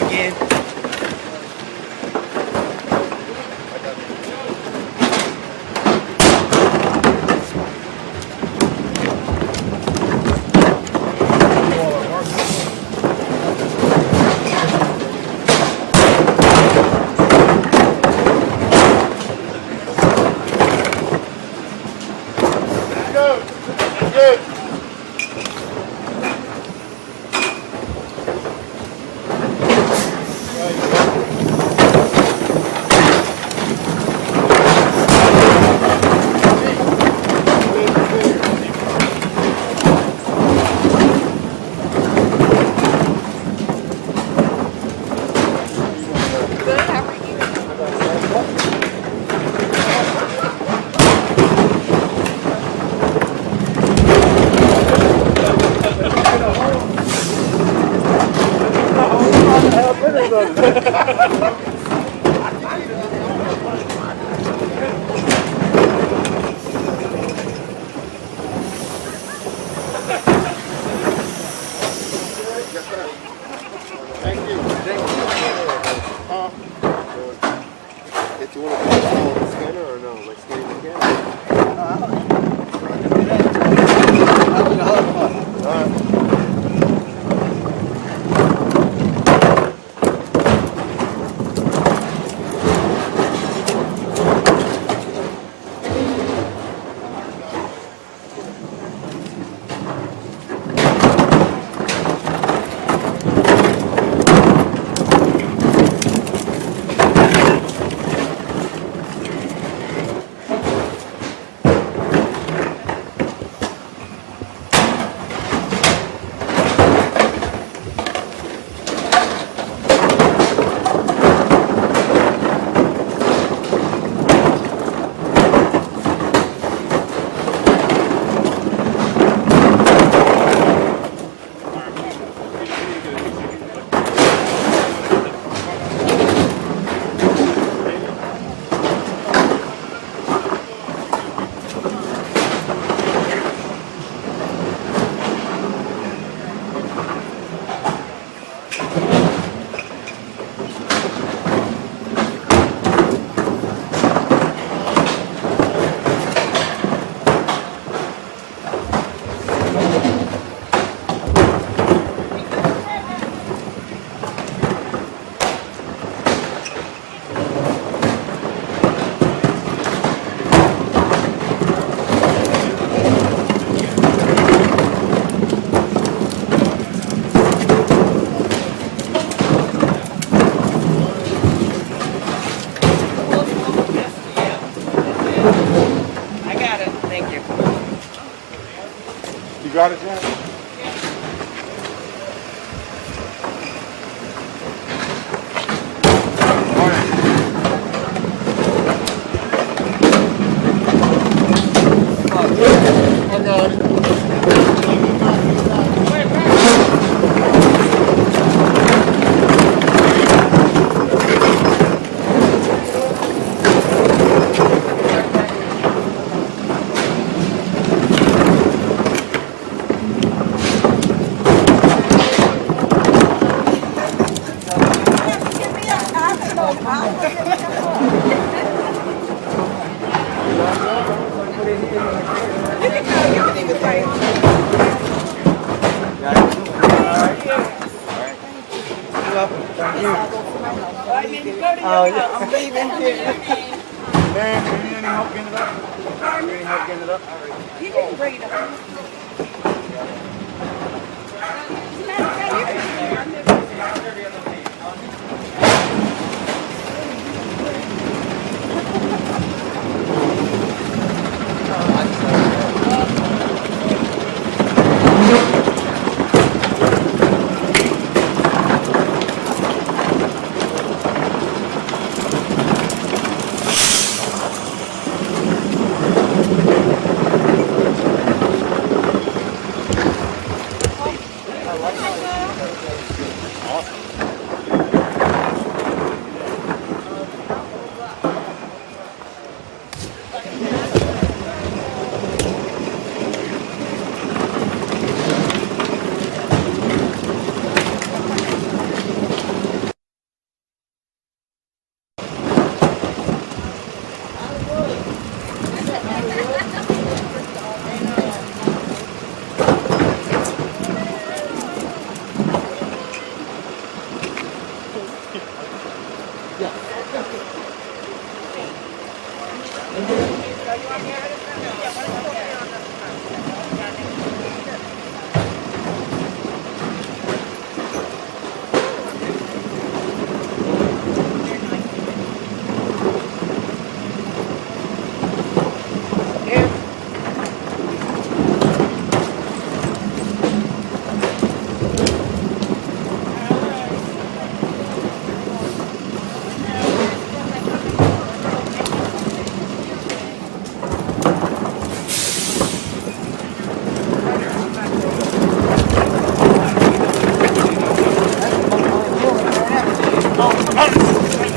Again. got it, Jack? Oh, yeah. I'm leaving here. Man, do you need any help getting it up? Do you need any help getting it up? You can bring it up. As a matter of fact, you can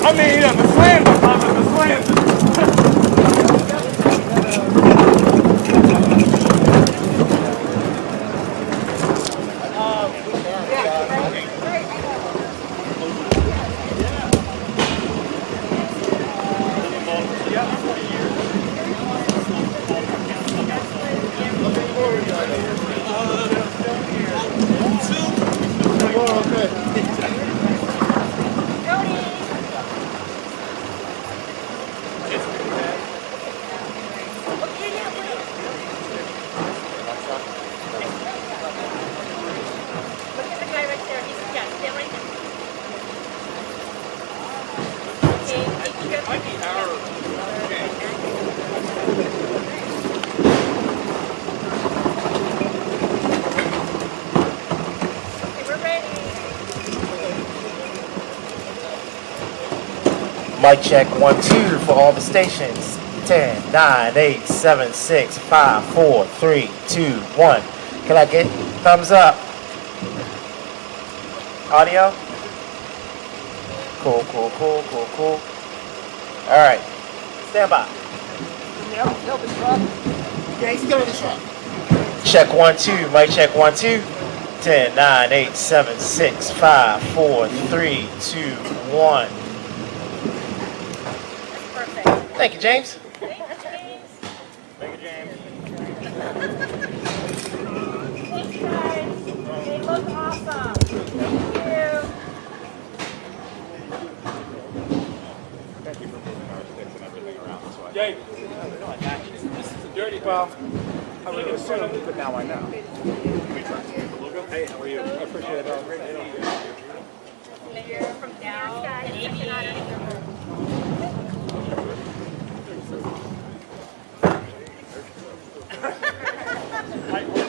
I mean, the slam, the slam. Look at the guy right there. He's, yeah, stand right there. Okay, take your Okay, we're ready. Mic check 1 2 for all the stations. 10, 9, 8, 7, 6, 5, 4, 3, 2, 1. Can I get thumbs up? Audio? Cool, cool, cool, cool, cool. All right. Stand by. Check 1 2. Mic check 1 2. 10, 9, 8, 7, 6, 5, 4, 3, 2, 1. Perfect. Thank you, James. Thank you, James. Thank you, James. Thanks, guys. They look awesome. Thank you. Thank you for moving our sticks and everything around this way. Jay. This is a dirty. Well, I would assume, but now I know. Hey, how are you? I appreciate it. Mayor from Dow and Amy.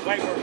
Light work.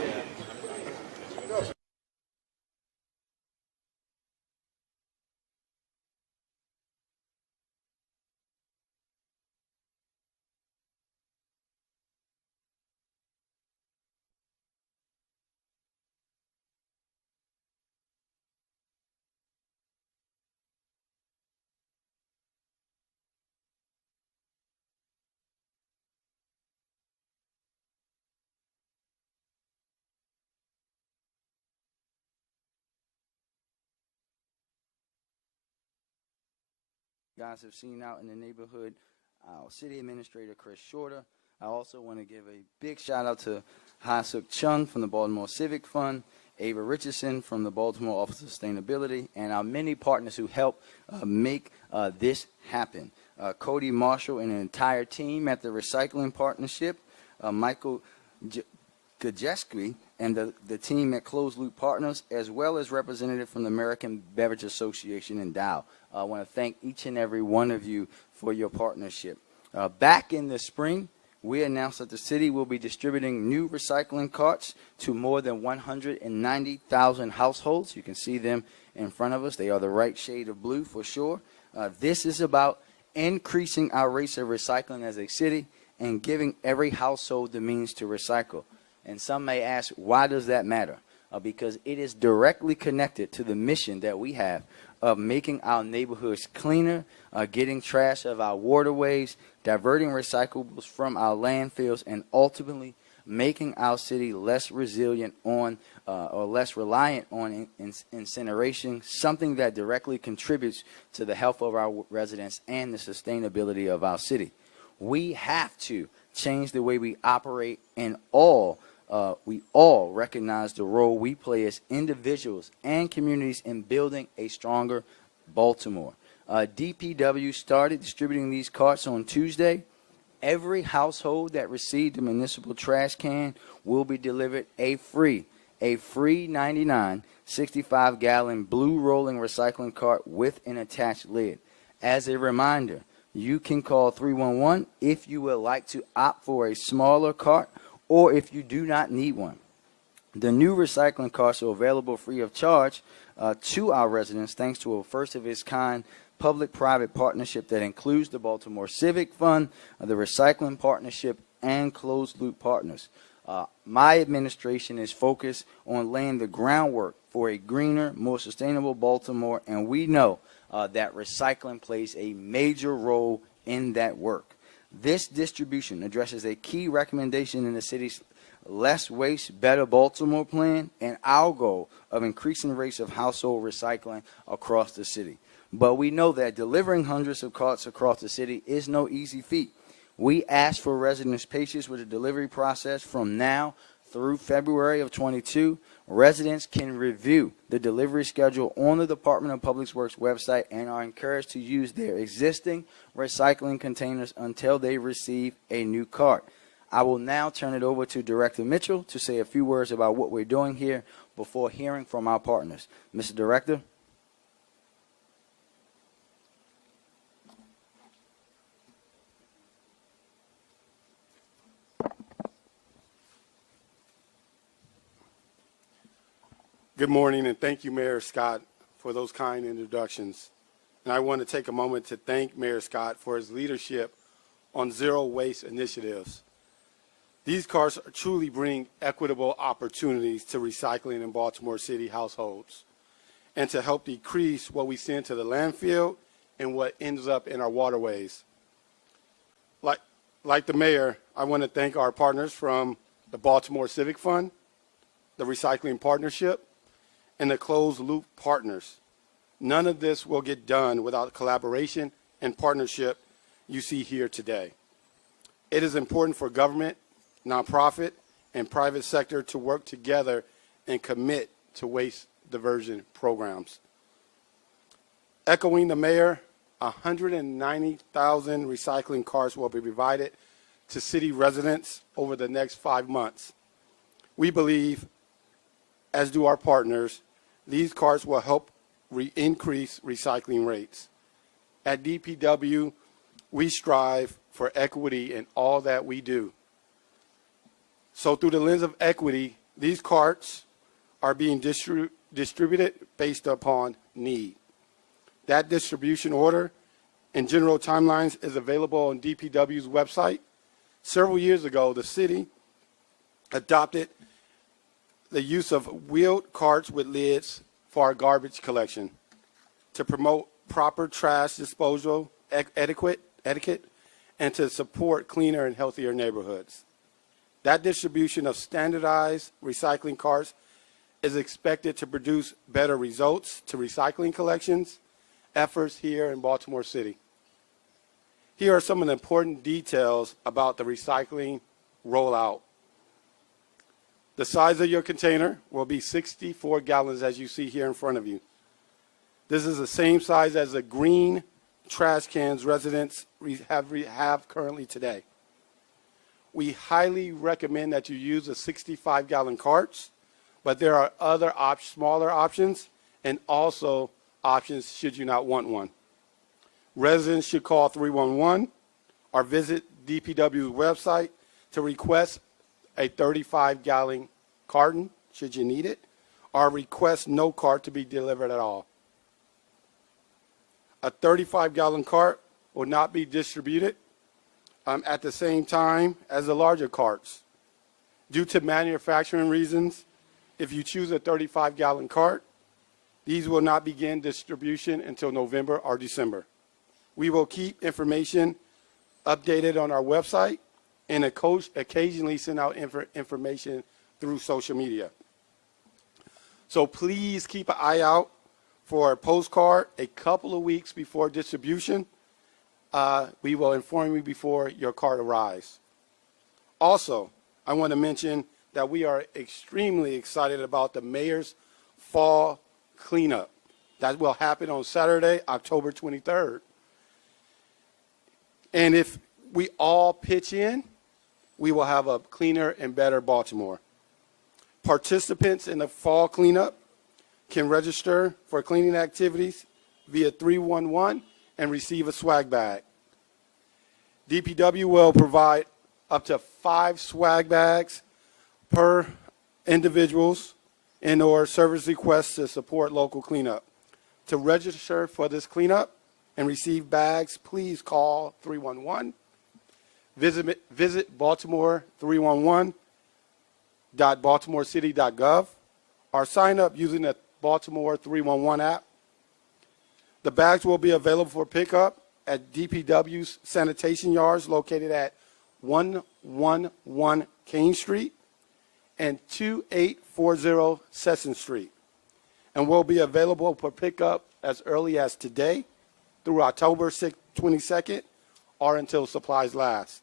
guys have seen out in the neighborhood. Our city administrator, Chris Shorter. I also want to give a big shout out to Ha Suk Chung from the Baltimore Civic Fund, Ava Richardson from the Baltimore Office of Sustainability, and our many partners who help make this happen. Cody Marshall and an entire team at the Recycling Partnership, Michael Gajeski and the team at Closed Loop Partners, as well as representative from the American Beverage Association and Dow. I want to thank each and every one of you for your partnership. Back in the spring, we announced that the city will be distributing new recycling carts to more than 190,000 households. You can see them in front of us. They are the right shade of blue for sure. This is about increasing our rates of recycling as a city and giving every household the means to recycle. And some may ask, why does that matter? Because it is directly connected to the mission that we have of making our neighborhoods cleaner, getting trash of our waterways, diverting recyclables from our landfills, and ultimately making our city less resilient on or less reliant on incineration, something that directly contributes to the health of our residents and the sustainability of our city. We have to change the way we operate, and we all recognize the role we play as individuals and communities in building a stronger Baltimore. DPW started distributing these carts on Tuesday. Every household that received a municipal trash can will be delivered a free 99 65-gallon blue rolling recycling cart with an attached lid. As a reminder, you can call 311 if you would like to opt for a smaller cart or if you do not need one. The new recycling carts are available free of charge to our residents thanks to a first-of-its-kind public-private partnership that includes the Baltimore Civic Fund, the Recycling Partnership, and closed-loop partners. My administration is focused on laying the groundwork for a greener, more sustainable Baltimore, and we know that recycling plays a major role in that work. This distribution addresses a key recommendation in the city's Less Waste, Better Baltimore plan and our goal of increasing rates of household recycling across the city. But we know that delivering hundreds of carts across the city is no easy feat. We ask for residents' patience with the delivery process from now through February of 22. Residents can review the delivery schedule on the Department of Public Works website and are encouraged to use their existing recycling containers until they receive a new cart. I will now turn it over to Director Mitchell to say a few words about what we're doing here before hearing from our partners. Mr. Director. Good morning, and thank you, Mayor Scott, for those kind introductions. And I want to take a moment to thank Mayor Scott for his leadership on zero waste initiatives. These carts truly bring equitable opportunities to recycling in Baltimore City households and to help decrease what we send to the landfill and what ends up in our waterways. Like the mayor, I want to thank our partners from the Baltimore Civic Fund, the Recycling Partnership, and the closed loop partners. None of this will get done without collaboration and partnership you see here today. It is important for government, nonprofit, and private sector to work together and commit to waste diversion programs. Echoing the mayor, 190,000 recycling carts will be provided to city residents over the next 5 months. We believe, as do our partners, these carts will help increase recycling rates. At DPW, we strive for equity in all that we do. So through the lens of equity, these carts are being distributed based upon need. That distribution order and general timelines is available on DPW's website. Several years ago, the city adopted the use of wheeled carts with lids for our garbage collection to promote proper trash disposal etiquette and to support cleaner and healthier neighborhoods. That distribution of standardized recycling carts is expected to produce better results to recycling collections efforts here in Baltimore City. Here are some of the important details about the recycling rollout. The size of your container will be 64 gallons, as you see here in front of you. This is the same size as the green trash cans residents have currently today. We highly recommend that you use the 65-gallon carts, but there are other smaller options and also options should you not want one. Residents should call 311 or visit DPW's website to request a 35-gallon carton, should you need it, or request no cart to be delivered at all. A 35-gallon cart will not be distributed at the same time as the larger carts. Due to manufacturing reasons, if you choose a 35-gallon cart, these will not begin distribution until November or December. We will keep information updated on our website and occasionally send out information through social media. So please keep an eye out for a postcard a couple of weeks before distribution. We will inform you before your cart arrives. Also, I want to mention that we are extremely excited about the mayor's fall cleanup. That will happen on Saturday, October 23rd. And if we all pitch in, we will have a cleaner and better Baltimore. Participants in the fall cleanup can register for cleaning activities via 311 and receive a swag bag. DPW will provide up to 5 swag bags per individuals and or service requests to support local cleanup. To register for this cleanup and receive bags, please call 311. Visit Baltimore311.baltimorecity.gov or sign up using the Baltimore 311 app. The bags will be available for pickup at DPW's sanitation yards located at 111 Kane Street and 2840 Session Street, and will be available for pickup as early as today through October 22nd or until supplies last.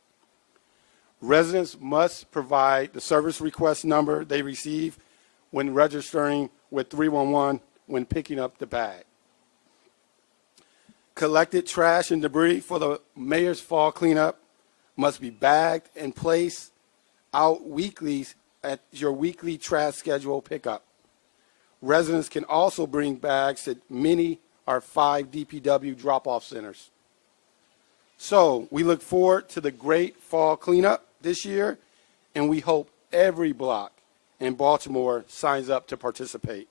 Residents must provide the service request number they receive when registering with 311 when picking up the bag. Collected trash and debris for the mayor's fall cleanup must be bagged and placed out weekly at your weekly trash schedule pickup. Residents can also bring bags to many or 5 DPW drop-off centers. So we look forward to the great fall cleanup this year, and we hope every block in Baltimore signs up to participate.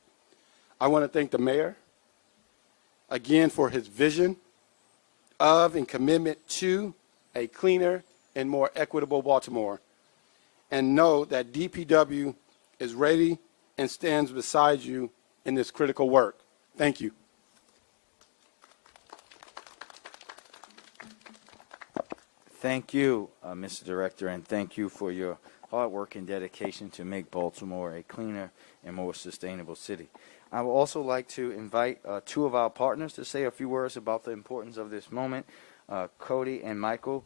I want to thank the mayor again for his vision of and commitment to a cleaner and more equitable Baltimore, and know that DPW is ready and stands beside you in this critical work. Thank you. Thank you, Mr. Director, and thank you for your hard work and dedication to make Baltimore a cleaner and more sustainable city. I would also like to invite 2 of our partners to say a few words about the importance of this moment, Cody and Michael.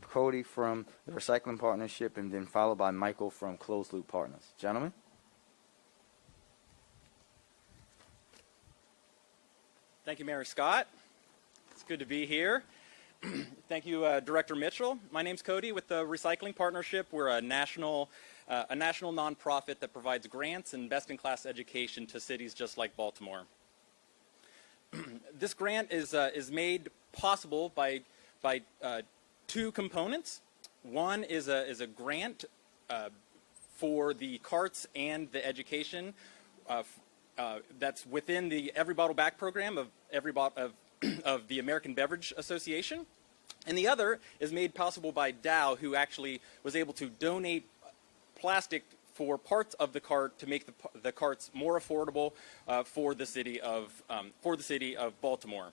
Cody from the Recycling Partnership, and then followed by Michael from Closed Loop Partners. Gentlemen? Thank you, Mary Scott. It's good to be here. Thank you, Director Mitchell. My name's Cody with the Recycling Partnership. We're a national nonprofit that provides grants and best-in-class education to cities just like Baltimore. This grant is made possible by 2 components. One is a grant for the carts and the education that's within the Every Bottle Back program of the American Beverage Association. And the other is made possible by Dow, who actually was able to donate plastic for parts of the cart to make the carts more affordable for the city of Baltimore.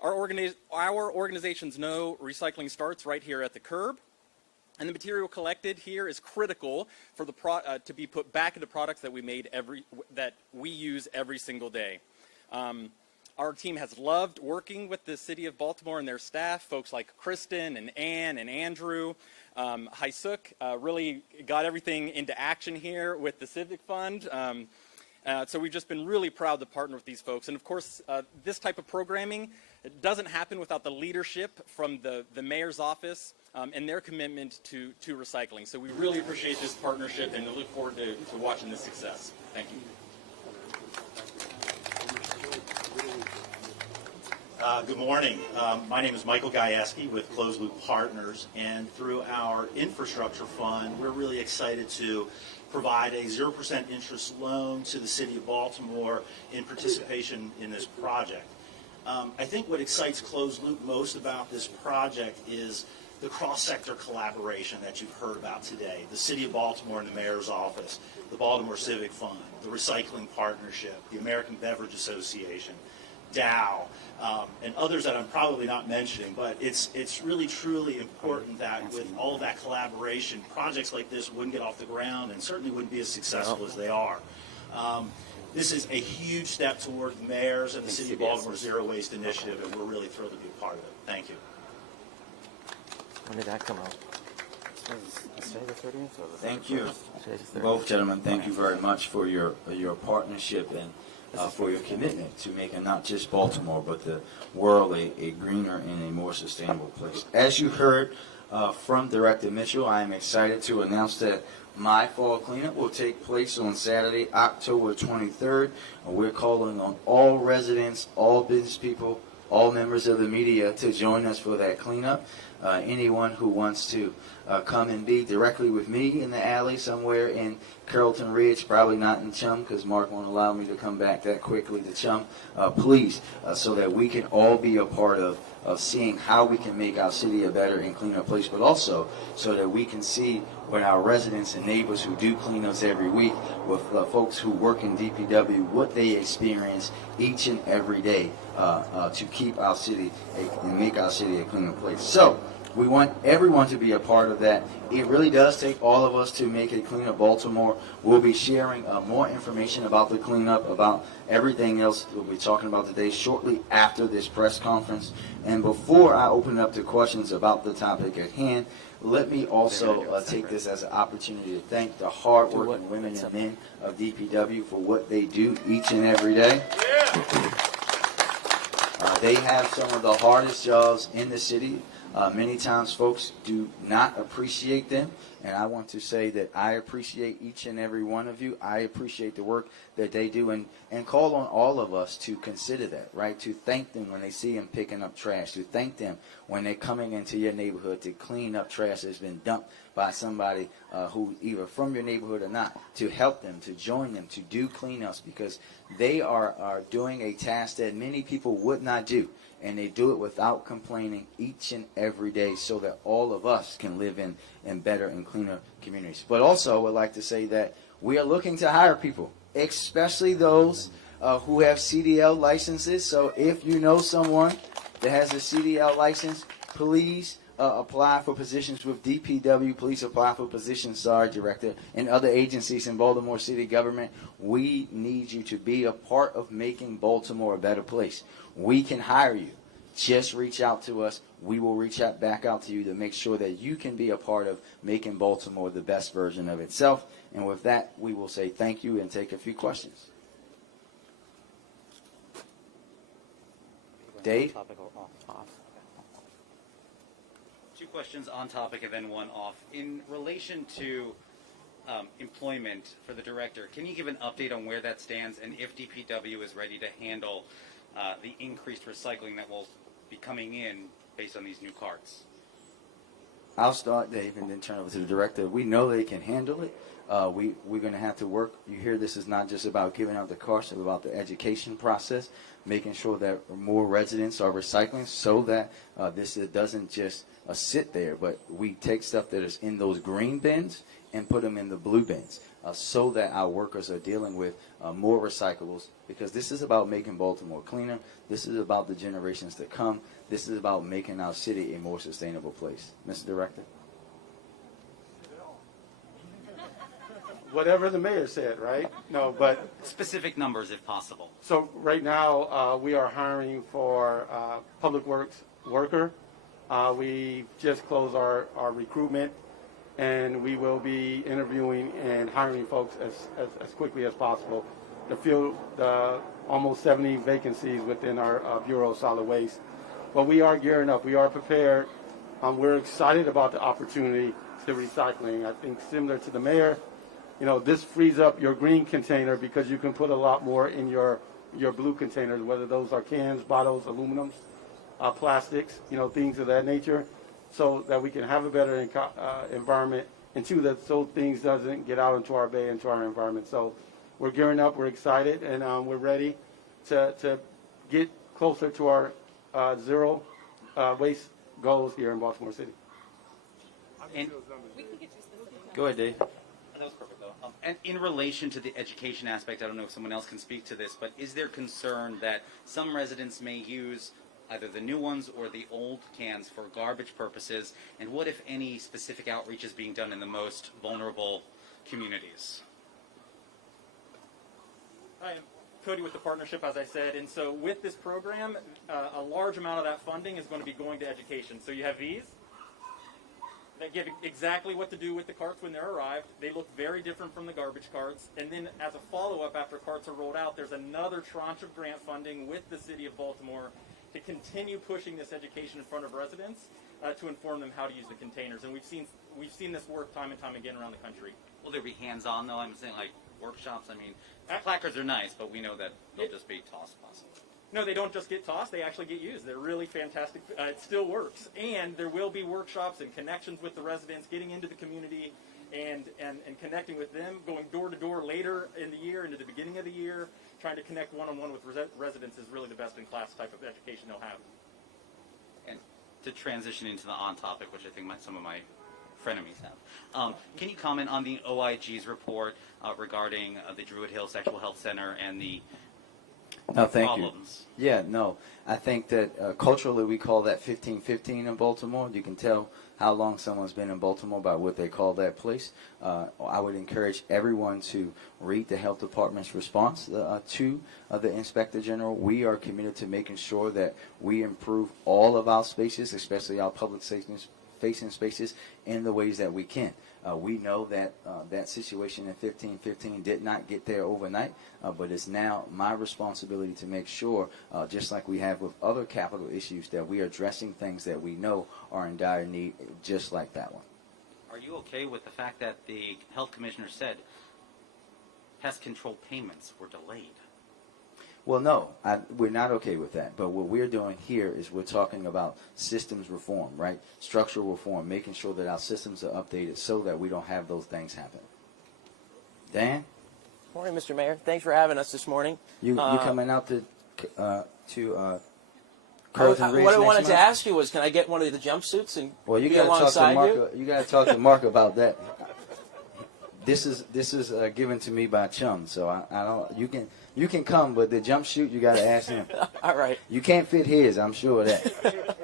Our organizations know recycling starts right here at the curb, and the material collected here is critical for the to be put back into products that we use every single day. Our team has loved working with the city of Baltimore and their staff, folks like Kristen and Ann and Andrew. Haisuk really got everything into action here with the Civic Fund. So we've just been really proud to partner with these folks. And of course, this type of programming doesn't happen without the leadership from the mayor's office and their commitment to recycling. So we really appreciate this partnership and look forward to watching this success. Thank you. Good morning. My name is Michael Gajewski with Closed Loop Partners, and through our infrastructure fund, we're really excited to provide a 0% interest loan to the city of Baltimore in participation in this project. I think what excites Closed Loop most about this project is the cross-sector collaboration that you've heard about today. The City of Baltimore and the Mayor's Office, the Baltimore Civic Fund, the Recycling Partnership, the American Beverage Association, Dow, and others that I'm probably not mentioning, but it's really truly important that with all of that collaboration, projects like this wouldn't get off the ground and certainly wouldn't be as successful as they are. This is a huge step toward the mayor's and the City of Baltimore Zero Waste Initiative, and we're really thrilled to be a part of it. Thank you. When did that come out? Thank you, both gentlemen. Thank you very much for your partnership and for your commitment to making not just Baltimore but the world a greener and a more sustainable place. As you heard from Director Mitchell. I am excited to announce that my fall cleanup will take place on Saturday, October 23rd. We're calling on all residents, all business people, all members of the media to join us for that cleanup. Anyone who wants to come and be directly with me in the alley somewhere in Carrollton Ridge, probably not in Chum because Mark won't allow me to come back that quickly to Chum, please, so that we can all be a part of seeing how we can make our city a better and cleaner place, but also so that we can see when our residents and neighbors who do cleanups every week with folks who work in DPW, what they experience each and every day to keep our city and make our city a cleaner place. So we want everyone to be a part of that. It really does take all of us to make a cleaner Baltimore. We'll be sharing more information about the cleanup, about everything else we'll be talking about today shortly after this press conference. And before I open it up to questions about the topic at hand, let me also take this as an opportunity to thank the hardworking women and men of DPW for what they do each and every day. They have some of the hardest jobs in the city. Many times folks do not appreciate them, and I want to say that I appreciate each and every one of you. I appreciate the work that they do, and call on all of us to consider that, right? To thank them when they see them picking up trash, to thank them when they're coming into your neighborhood to clean up trash that's been dumped by somebody who either from your neighborhood or not, to help them, to join them, to do cleanups, because they are doing a task that many people would not do. And they do it without complaining each and every day so that all of us can live in better and cleaner communities. But also, I would like to say that we are looking to hire people, especially those who have CDL licenses. So if you know someone that has a CDL license, please apply for positions with DPW. Please apply for positions, Director, and other agencies in Baltimore City government. We need you to be a part of making Baltimore a better place. We can hire you. Just reach out to us. We will reach out back out to you to make sure that you can be a part of making Baltimore the best version of itself. And with that, we will say thank you and take a few questions. Dave? Two questions on topic and then one off. In relation to employment for the director, can you give an update on where that stands and if DPW is ready to handle the increased recycling that will be coming in based on these new carts? I'll start, Dave, and then turn over to the director. We know they can handle it. We're going to have to work. You hear this is not just about giving out the carts, it's about the education process, making sure that more residents are recycling so that this doesn't just sit there, but we take stuff that is in those green bins and put them in the blue bins so that our workers are dealing with more recyclables, because this is about making Baltimore cleaner. This is about the generations to come. This is about making our city a more sustainable place. Mr. Director? Whatever the mayor said, right? No, but Specific numbers if possible. so right now we are hiring for public works worker. We just closed our recruitment, and we will be interviewing and hiring folks as quickly as possible to fill the almost 70 vacancies within our Bureau of Solid Waste. But we are gearing up. We are prepared. We're excited about the opportunity to recycling. I think similar to the mayor, you know, this frees up your green container because you can put a lot more in your blue containers, whether those are cans, bottles, aluminums, plastics, you know, things of that nature, so that we can have a better environment, and two, that so things doesn't get out into our bay, into our environment. So we're gearing up, we're excited, and we're ready to get closer to our zero waste goals here in Baltimore City. And, Go ahead, Dave. that was perfect, though. And in relation to the education aspect, I don't know if someone else can speak to this, but is there concern that some residents may use either the new ones or the old cans for garbage purposes? And what, if any, specific outreach is being done in the most vulnerable communities? I am Cody with the partnership, as I said, and so with this program, a large amount of that funding is going to be going to education. So you have these that give exactly what to do with the carts when they're arrived. They look very different from the garbage carts. And then as a follow-up, after carts are rolled out, there's another tranche of grant funding with the City of Baltimore to continue pushing this education in front of residents to inform them how to use the containers. And we've seen this work time and time again around the country. Will there be hands-on though? I'm saying like workshops. I mean, placards are nice, but we know that they'll just be tossed possibly. No, they don't just get tossed, they actually get used. They're really fantastic. It still works. And there will be workshops and connections with the residents, getting into the community and connecting with them, going door to door later in the year, into the beginning of the year, trying to connect one-on-one with residents is really the best-in-class type of education they'll have. And to transition into the on-topic, which I think some of my frenemies have, can you comment on the OIG's report regarding the Druid Hill Sexual Health Center and the No, thank problems? you. Yeah, no. I think that culturally we call that 1515 in Baltimore. You can tell how long someone's been in Baltimore by what they call that place. I would encourage everyone to read the health department's response to the Inspector General. We are committed to making sure that we improve all of our spaces, especially our public facing spaces, in the ways that we can. We know that that situation in 1515 did not get there overnight, but it's now my responsibility to make sure, just like we have with other capital issues, that we are addressing things that we know are in dire need, just like that one. Are you okay with the fact that the health commissioner said pest control payments were delayed? Well, no, we're not okay with that. But what we're doing here is we're talking about systems reform, right? Structural reform, making sure that our systems are updated so that we don't have those things happen. Dan? Morning, Mr. Mayor. Thanks for having us this morning. You coming out to what I wanted to ask you was, can I get one of the jumpsuits and you be alongside you? You got to talk to Mark about that. This is given to me by Chum, so I don't. You can come, but the jumpsuit you got to ask him. All right. You can't fit his, I'm sure of that.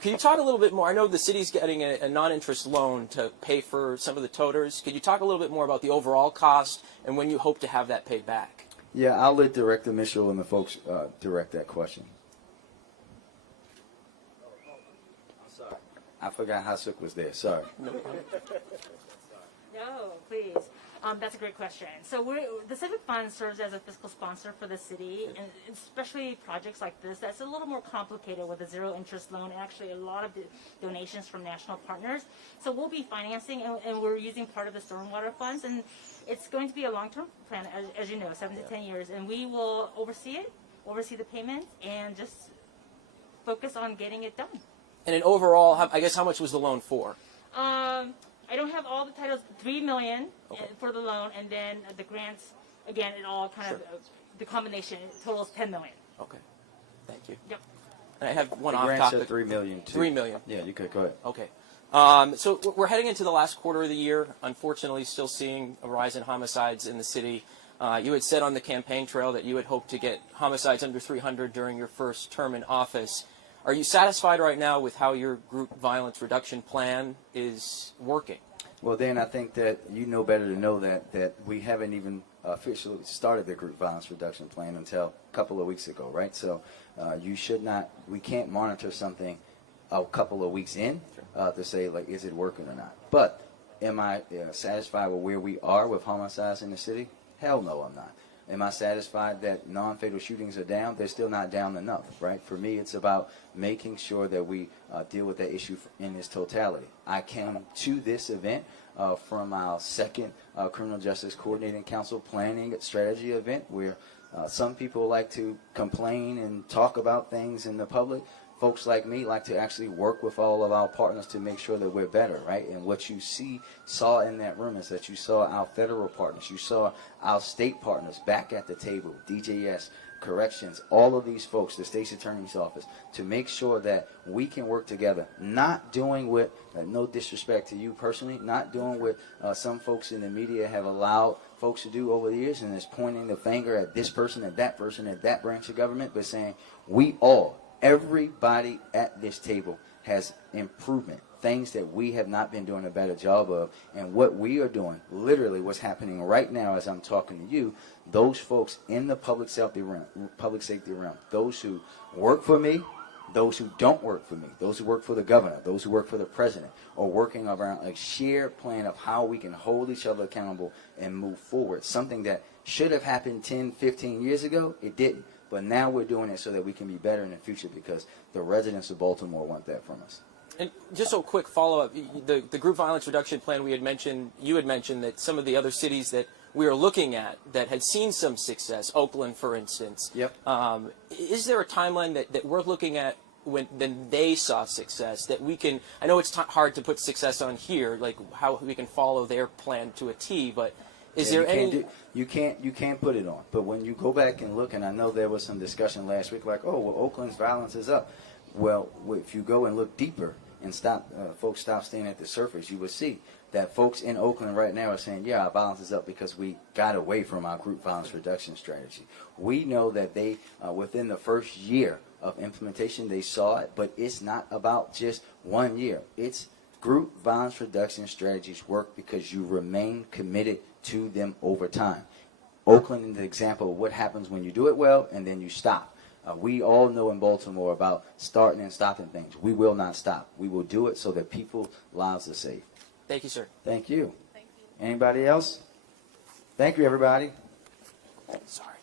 Can you talk a little bit more? I know the city's getting a non-interest loan to pay for some of the toters. Could you talk a little bit more about the overall cost and when you hope to have that paid back? Yeah, I'll let Director Mitchell and the folks direct that question. Sorry, I forgot Hasuk was there. Sorry. No, please. That's a great question. So the Civic Fund serves as a fiscal sponsor for the city, and especially projects like this. That's a little more complicated with a zero-interest loan and actually a lot of donations from national partners. So we'll be financing, and we're using part of the stormwater funds, and it's going to be a long-term plan, as you know, 7 to 10 years, and we will oversee the payments, and just focus on getting it done. And in overall, I guess how much was the loan for? I don't have all the titles. $3 million for the loan, and then the grants. Again, it all kind of the combination totals $10 million. Okay, thank you. Yep. And I have one the off grants topic. are $3 million too. $3 million. Yeah, you could go ahead. Okay. So we're heading into the last quarter of the year. Unfortunately, still seeing a rise in homicides in the city. You had said on the campaign trail that you had hoped to get homicides under 300 during your first term in office. Are you satisfied right now with how your group violence reduction plan is working? Well, Dan, I think that you know better to know that we haven't even officially started the group violence reduction plan until a couple of weeks ago, right? So we can't monitor something a couple of weeks in to say, like, is it working or not? But am I satisfied with where we are with homicides in the city? Hell no, I'm not. Am I satisfied that non-fatal shootings are down? They're still not down enough, right? For me, it's about making sure that we deal with that issue in its totality. I came to this event from our second Criminal Justice Coordinating Council Planning Strategy event, where some people like to complain and talk about things in the public. Folks like me like to actually work with all of our partners to make sure that we're better, right? And what you saw in that room is that you saw our federal partners, you saw our state partners back at the table, DJS, corrections, all of these folks, the state's attorney's office, to make sure that we can work together, not doing what, no disrespect to you personally, not doing what some folks in the media have allowed folks to do over the years, and is pointing the finger at this person, at that branch of government, but saying we all, everybody at this table has improvement, things that we have not been doing a better job of. And what we are doing, literally what's happening right now as I'm talking to you, those folks in the public safety realm, those who work for me, those who don't work for me, those who work for the governor, those who work for the president, are working around a shared plan of how we can hold each other accountable and move forward. Something that should have happened 10, 15 years ago, it didn't. But now we're doing it so that we can be better in the future because the residents of Baltimore want that from us. And just a quick follow-up, the group violence reduction plan you had mentioned that some of the other cities that we are looking at that had seen some success, Oakland, for instance. Yep. Is there a timeline that we're looking at when they saw success that we can? I know it's hard to put success on here, like how we can follow their plan to a T, but is there any? You can't put it on. But when you go back and look, and I know there was some discussion last week, like, oh, well, Oakland's violence is up. Well, if you go and look deeper and folks stop staying at the surface, you will see that folks in Oakland right now are saying, yeah, our violence is up because we got away from our group violence reduction strategy. We know that they, within the first year of implementation, they saw it, but it's not about just 1 year. It's group violence reduction strategies work because you remain committed to them over time. Oakland is an example of what happens when you do it well and then you stop. We all know in Baltimore about starting and stopping things. We will not stop. We will do it so that people's lives are safe. Thank you, sir. Thank you. Thank you. Anybody else? Thank you, everybody. Sorry.